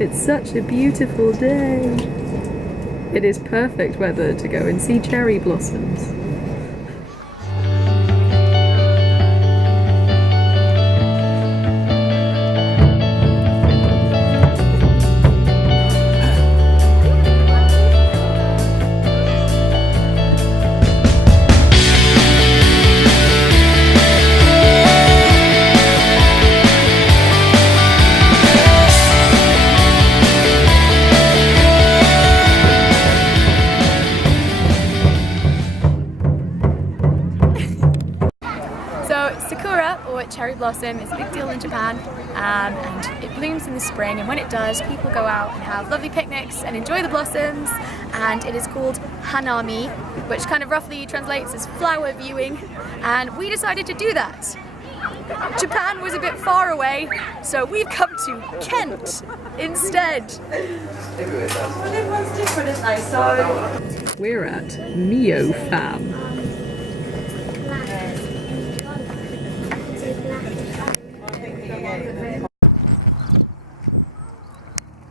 It's such a beautiful day. It is perfect weather to go and see cherry blossoms. Sakura, or cherry blossom, is a big deal in Japan, and it blooms in the spring, and when it does, people go out and have lovely picnics and enjoy the blossoms, and it is called Hanami, which kind of roughly translates as flower viewing, and we decided to do that. Japan was a bit far away, so we've come to Kent instead. We're at Mio Fam.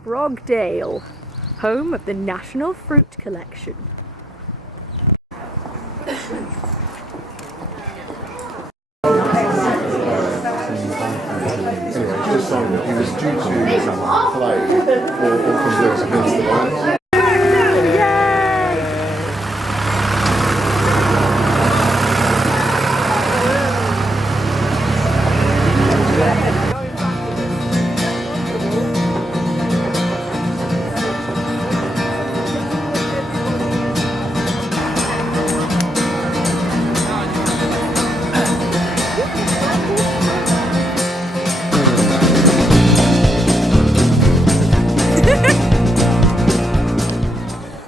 Brogdale, home of the National Fruit Collection. He was due to play or convert against the Lions.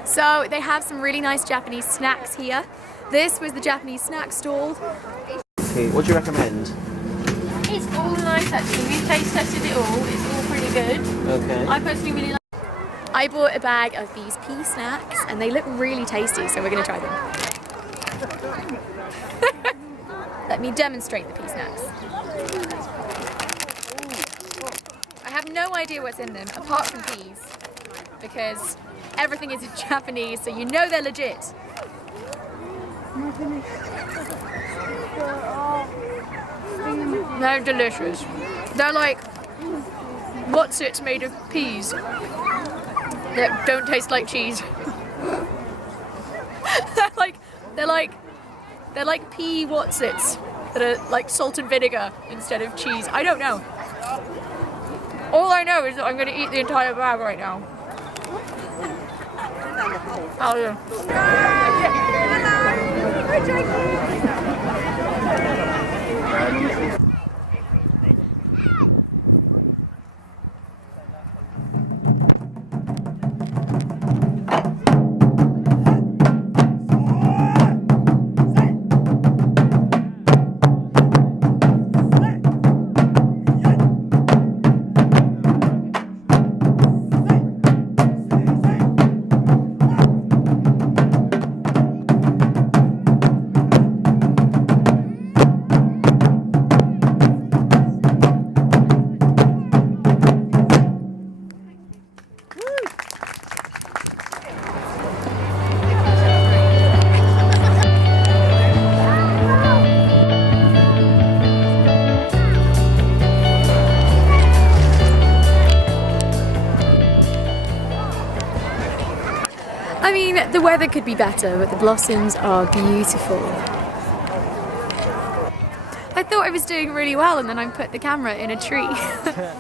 So they have some really nice Japanese snacks here. This was the Japanese snack stall. Okay, what do you recommend? It's all nice actually. We've taste tested it all. It's all pretty good. Okay. I personally really like. I bought a bag of these pea snacks and they look really tasty, so we're going to try them. Let me demonstrate the pea snacks. I have no idea what's in them apart from peas, because everything is in Japanese, so you know they're legit. They're delicious. They're like Wotsits made of peas that don't taste like cheese. they're like pea Wotsits that are like salt and vinegar instead of cheese. I don't know. All I know is that I'm going to eat the entire bag right now. Oh yeah. I mean, the weather could be better, but the blossoms are beautiful. I thought I was doing really well, and then I put the camera in a tree.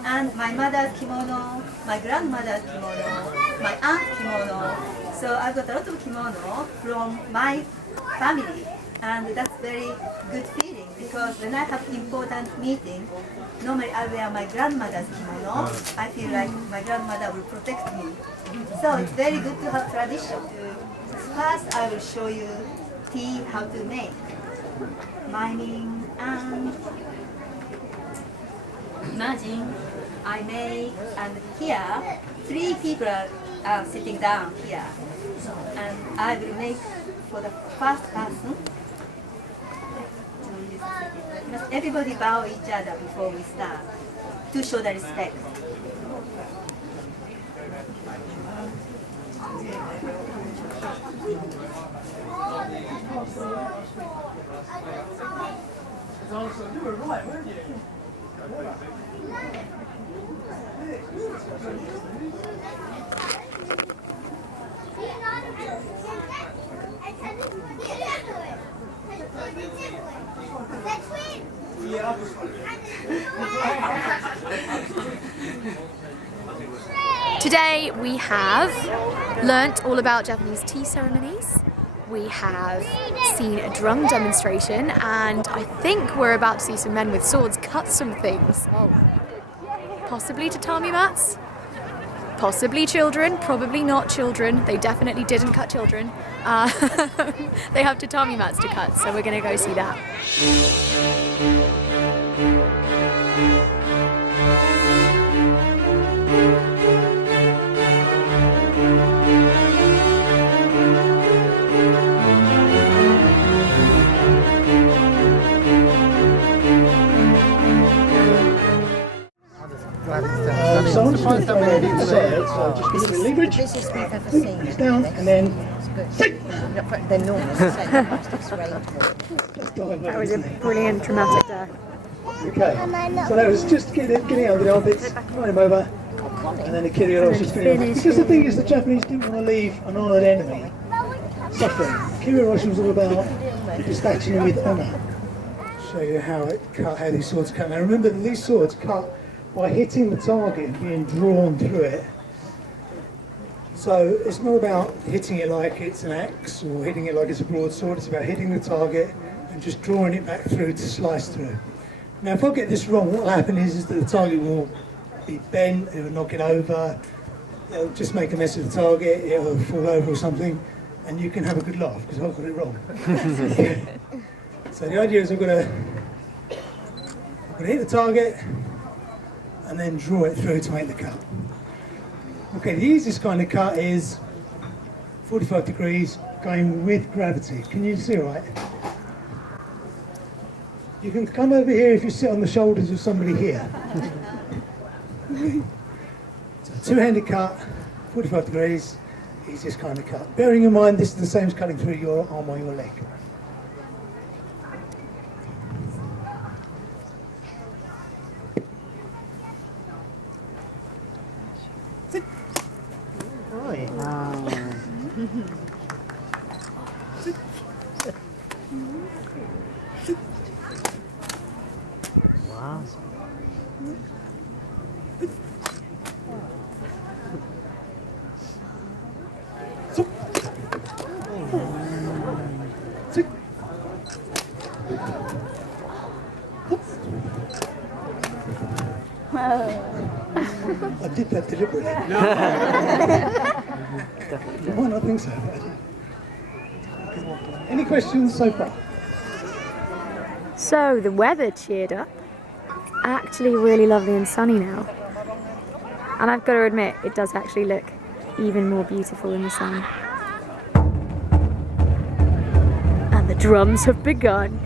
And my mother's kimono, my grandmother's kimono, my aunt's kimono. So I've got a lot of kimono from my family, and that's very good feeling, because when I have important meeting, normally I wear my grandmother's kimono. I feel like my grandmother will protect me. So it's very good to have tradition. First I will show you tea, how to make. Mining, and imagine I make, and here 3 people are sitting down here, and I will make for the first person. Everybody bow each other before we start to show the respect. Today we have learnt all about Japanese tea ceremonies. We have seen a drum demonstration, and I think we're about to see some men with swords cut some things. Possibly tatami mats, possibly children, probably not children. They definitely didn't cut children. They have tatami mats to cut, so we're gonna go see that. So I want to find somewhere in the side, so just give it a leverage. This is what I've seen. It's down and then They're normal, so plastic's range. That was a brilliant dramatic death. okay. So that was just getting out of the armpits, run him over, and then the Kiryu was just finished. Because the thing is, the Japanese didn't want to leave an honoured enemy suffering. Kiryu was all about dispatching him with honour. Show you how these swords cut. Now remember that these swords cut by hitting the target and being drawn through it. So it's not about hitting it like it's an axe or hitting it like it's a broadsword, it's about hitting the target and just drawing it back through to slice through. Now if I get this wrong, what will happen is that the target will be bent, it will knock it over, it'll just make a mess of the target, it'll fall over or something, and you can have a good laugh because I've got it wrong. So the idea is I'm going to hit the target and then draw it through to make the cut. Okay, the easiest kind of cut is 45 degrees going with gravity. Can you see right? You can come over here if you sit on the shoulders of somebody here. So two-handed cut, 45 degrees, easiest kind of cut. Bearing in mind this is the same as cutting through your arm or your leg. Wow. I did that deliberately. You might not think so. Any questions so far? So the weather cheered up. It's actually really lovely and sunny now. And I've got to admit, it does actually look even more beautiful in the sun. And the drums have begun.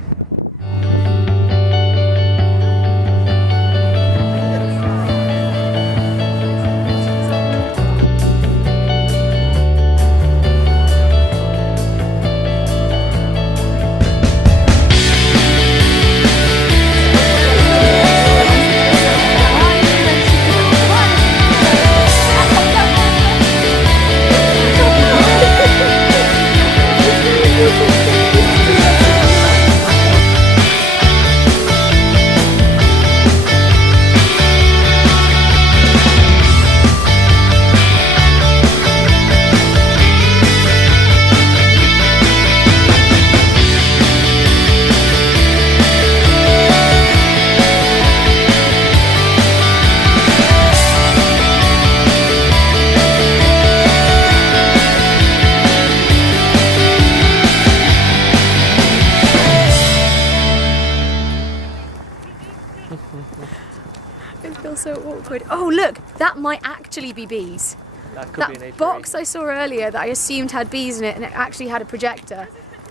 It feels so awkward. Oh look, that might actually be bees. That could be an That apiary. box I saw earlier that I assumed had bees in it and it actually had a projector.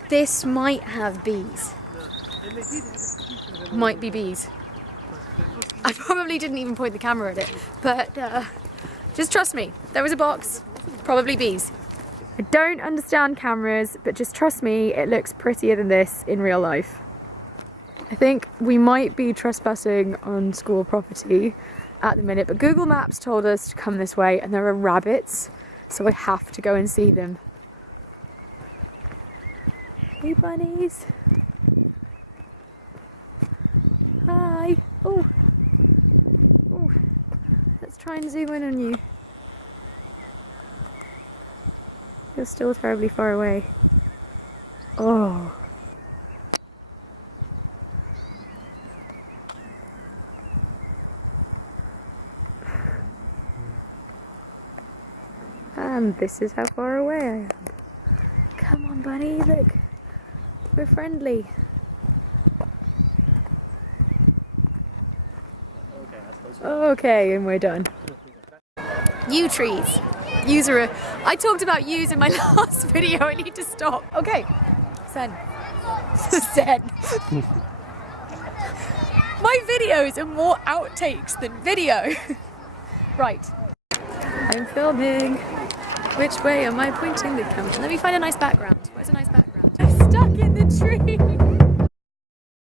This might have bees. Might be bees. I probably didn't even point the camera at it, but just trust me, there was a box, probably bees. I don't understand cameras, but just trust me, it looks prettier than this in real life. I think we might be trespassing on school property, at the minute, but Google Maps told us to come this way, and there are rabbits, so I have to go and see them. Hey bunnies. Hi. Oh. Oh. Let's try and zoom in on you. You're still terribly far away. Oh. And this is how far away I am. Come on, buddy, look. We're friendly. Okay, and we're done. Yew trees. Yews are I talked about yews in my last video. I need to stop. Okay. Sen. Sen. My videos are more outtakes than video. Right. I'm filming. Which way am I pointing the camera? Let me find a nice background. Where's a nice background? I'm stuck in the tree.